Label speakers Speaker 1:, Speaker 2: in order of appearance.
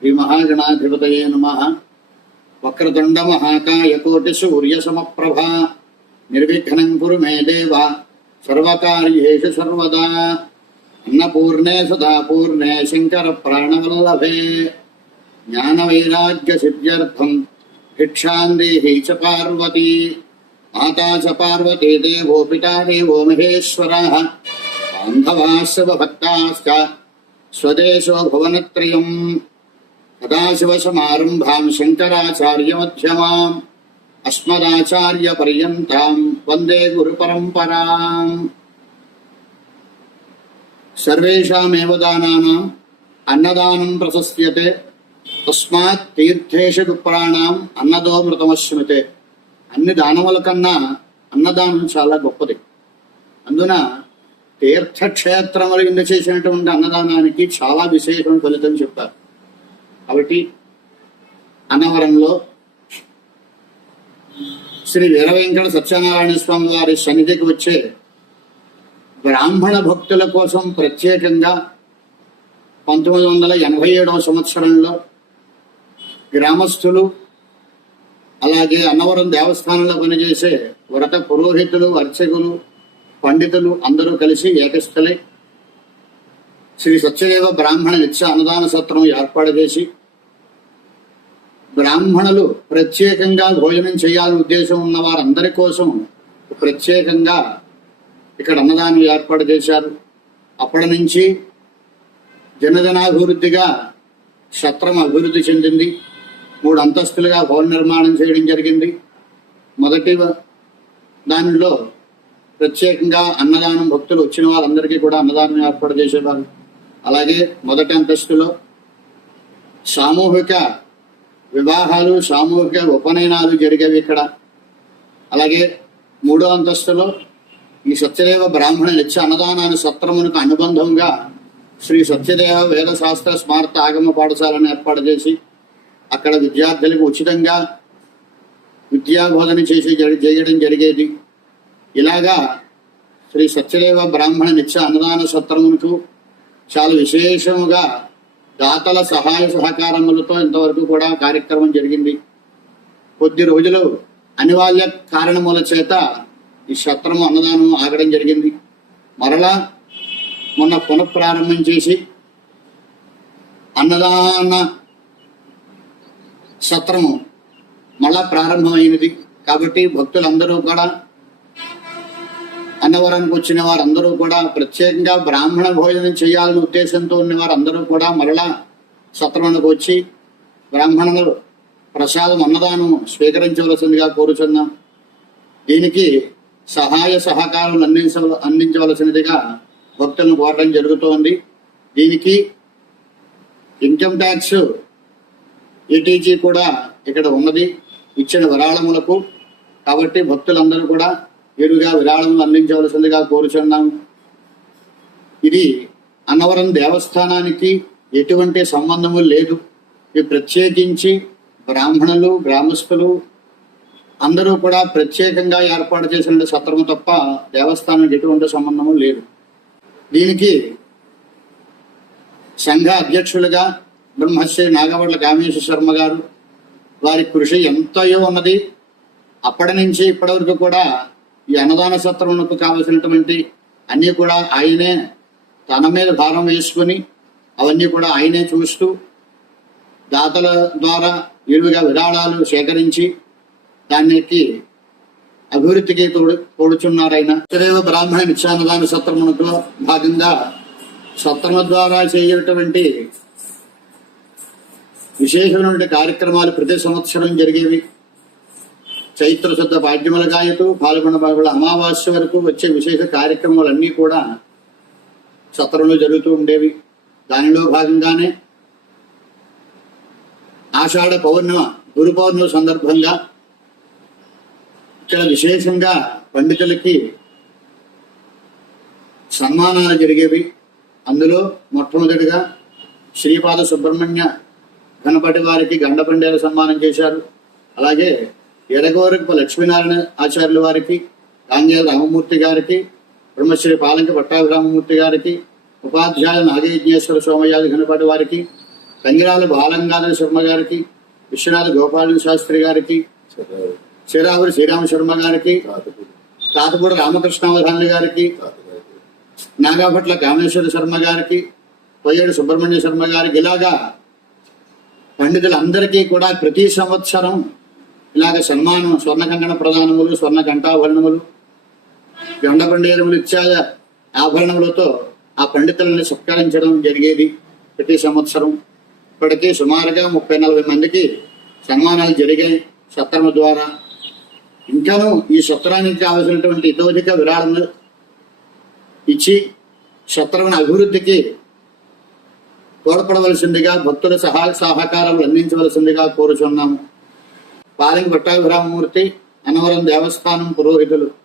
Speaker 1: श्रीमहागणाधिपतये नमः वक्रतुण्डमहाकायकोटिसूर्यसमप्रभा निर्विघ्नं कुरु मे देव सर्वकार्येषु सर्वदा अन्नपूर्णे सदा पूर्णे शङ्करप्राणवल्लभे ज्ञानवैराग्यसिद्ध्यर्थं भिक्षां देहि च पार्वती माता च पार्वती देवो पिता देवो महेश्वरः बान्धवाः स्वभक्ताश्च स्वदेशो भुवनत्रयम् సదాశివసమారంభాం శంకరాచార్యమ్యమాం అస్మదాచార్య పర్యంతం స్వదేశో భువనత్రయం సదాశివసమారంభాం వందే గురుపరంపరాం సర్వేషామేవ దానానాం అన్నదానం ప్రశస్యతే తస్మాత్ తీర్థేషు విప్రాణాం అన్నదోమృతమశ్నుతే అన్ని దానముల కన్నా అన్నదానం చాలా గొప్పది. అందున తీర్థక్షేత్రములు ఇందు చేసినటువంటి అన్నదానానికి చాలా విశేషమైన ఫలితం చెప్పారు. కాబట్టి అన్నవరంలో శ్రీ వీరవెంకట సత్యనారాయణ స్వామి వారి సన్నిధికి వచ్చే బ్రాహ్మణ భక్తుల కోసం ప్రత్యేకంగా పంతొమ్మిది వందల ఎనభై ఏడవ సంవత్సరంలో గ్రామస్తులు అలాగే అన్నవరం దేవస్థానంలో పనిచేసే వ్రత పురోహితులు అర్చకులు పండితులు అందరూ కలిసి ఏకస్థలై శ్రీ సత్యదేవ బ్రాహ్మణ నిత్య అన్నదాన సత్రం ఏర్పాటు చేసి బ్రాహ్మణులు ప్రత్యేకంగా భోజనం చేయాలని ఉద్దేశం ఉన్న వారందరి కోసం ప్రత్యేకంగా ఇక్కడ అన్నదానం ఏర్పాటు చేశారు. అప్పటి నుంచి జనజనాభివృద్ధిగా క్షత్రం అభివృద్ధి చెందింది. మూడు అంతస్తులుగా భవన నిర్మాణం చేయడం జరిగింది. మొదటి దానిలో ప్రత్యేకంగా అన్నదానం భక్తులు వచ్చిన వారందరికీ కూడా అన్నదానం ఏర్పాటు చేసేవారు. అలాగే మొదటి అంతస్తులో సామూహిక వివాహాలు సామూహిక ఉపనయనాలు జరిగేవి ఇక్కడ. అలాగే మూడో అంతస్తులో ఈ సత్యదేవ బ్రాహ్మణ నిత్య అన్నదానాన్ని సత్రమునకు అనుబంధంగా శ్రీ సత్యదేవ వేదశాస్త్ర స్మారత ఆగమ పాఠశాలను ఏర్పాటు చేసి అక్కడ విద్యార్థులకు ఉచితంగా విద్యాబోధన చేసి చేయడం జరిగేది. ఇలాగా శ్రీ సత్యదేవ బ్రాహ్మణ నిత్య అన్నదాన సత్రమునకు చాలా విశేషముగా దాతల సహాయ సహకారములతో ఇంతవరకు కూడా కార్యక్రమం జరిగింది. కొద్ది రోజులు అనివార్య కారణముల చేత ఈ సత్రము అన్నదానం ఆగడం జరిగింది. మరలా మొన్న పునఃప్రారంభం చేసి అన్నదాన సత్రము మళ్ళా ప్రారంభమైనది. కాబట్టి భక్తులందరూ కూడా అన్నవరానికి వచ్చిన వారందరూ కూడా ప్రత్యేకంగా బ్రాహ్మణ భోజనం చేయాలనే ఉద్దేశంతో ఉన్న వారందరూ కూడా మరలా సత్రమునకు వచ్చి బ్రాహ్మణులు ప్రసాదం అన్నదానం స్వీకరించవలసిందిగా కోరుచున్నాం. దీనికి సహాయ సహకారం అందించ అందించవలసినదిగా భక్తులను కోరడం జరుగుతోంది. దీనికి ఇన్కమ్ ట్యాక్స్ ఈటీజీ కూడా ఇక్కడ ఉన్నది. ఇచ్చిన విరాళములకు కాబట్టి భక్తులందరూ కూడా వేరుగా విరాళం అందించవలసిందిగా కోరుచున్నాం. ఇది అన్నవరం దేవస్థానానికి ఎటువంటి సంబంధము లేదు. ఇది ప్రత్యేకించి బ్రాహ్మణులు గ్రామస్తులు అందరూ కూడా ప్రత్యేకంగా ఏర్పాటు చేసిన సత్రము తప్ప దేవస్థానానికి ఎటువంటి సంబంధము లేదు. దీనికి సంఘ అధ్యక్షులుగా బ్రహ్మశ్రీ నాగవడ్ల కామేశ్వర శర్మ గారు వారి కృషి ఎంతయో ఉన్నది. అప్పటి నుంచి ఇప్పటి వరకు కూడా ఈ అన్నదాన సత్రమునకు కావలసినటువంటి అన్నీ కూడా ఆయనే తన మీద భారం వేసుకొని అవన్నీ కూడా ఆయనే చూస్తూ దాతల ద్వారా విలువగా విరాళాలు సేకరించి దానికి అభివృద్ధికి తోడు తోడుచున్నారు ఆయన సదేవ బ్రాహ్మణ నిత్యాన్నదాన సత్రమునకు భాగంగా సత్రము ద్వారా చేయటువంటి విశేషమైనటువంటి కార్యక్రమాలు ప్రతి సంవత్సరం జరిగేవి. చైత్ర శుద్ధ పాడ్యముల గాయతూ పాల్గొన బాగుల అమావాస్య వరకు వచ్చే విశేష కార్యక్రమాలన్నీ కూడా సత్రంలో జరుగుతూ ఉండేవి. దానిలో భాగంగానే ఆషాఢ పౌర్ణిమ గురు పౌర్ణిమ సందర్భంగా ఇక్కడ విశేషంగా పండితులకి సన్మానాలు జరిగేవి. అందులో మొట్టమొదటిగా శ్రీపాద సుబ్రహ్మణ్య గణపతి వారికి గండపండేల సన్మానం చేశారు. అలాగే ఎడగోరపు లక్ష్మీనారాయణ ఆచార్యుల వారికి కాంజేల రామమూర్తి గారికి బ్రహ్మశ్రీ పాలంకి పట్టాభి రామమూర్తి గారికి ఉపాధ్యాయ నాగయజ్ఞేశ్వర సోమయాజి గణపతి వారికి సంగిరాల బాలంగాధర శర్మ గారికి విశ్వనాథ గోపాల శాస్త్రి గారికి శ్రీరావురి శ్రీరామ శర్మ గారికి తాతపూడి రామకృష్ణావధానులు గారికి నాగాభట్ల కామేశ్వర శర్మ గారికి పొయ్యేడు సుబ్రహ్మణ్య శర్మ గారికి ఇలాగా పండితులందరికీ కూడా ప్రతి సంవత్సరం ఇలాగ సన్మానం స్వర్ణ కంకణ ప్రధానములు స్వర్ణ కంఠాభరణములు గండ ఇత్యాద ఆభరణములతో ఆ పండితులను సత్కరించడం జరిగేది ప్రతి సంవత్సరం. ఇప్పటికీ సుమారుగా ముప్పై నలభై మందికి సన్మానాలు జరిగాయి సత్రము ద్వారా. ఇంకాను ఈ సత్రానికి కావలసినటువంటి ఇతోధిక విరాళములు ఇచ్చి సత్రమున అభివృద్ధికి తోడ్పడవలసిందిగా భక్తుల సహాయ సహకారాలు అందించవలసిందిగా కోరుచున్నాము. పాలింగ్ పట్టాభిరామమూర్తి అనవరం దేవస్థానం పురోహితులు.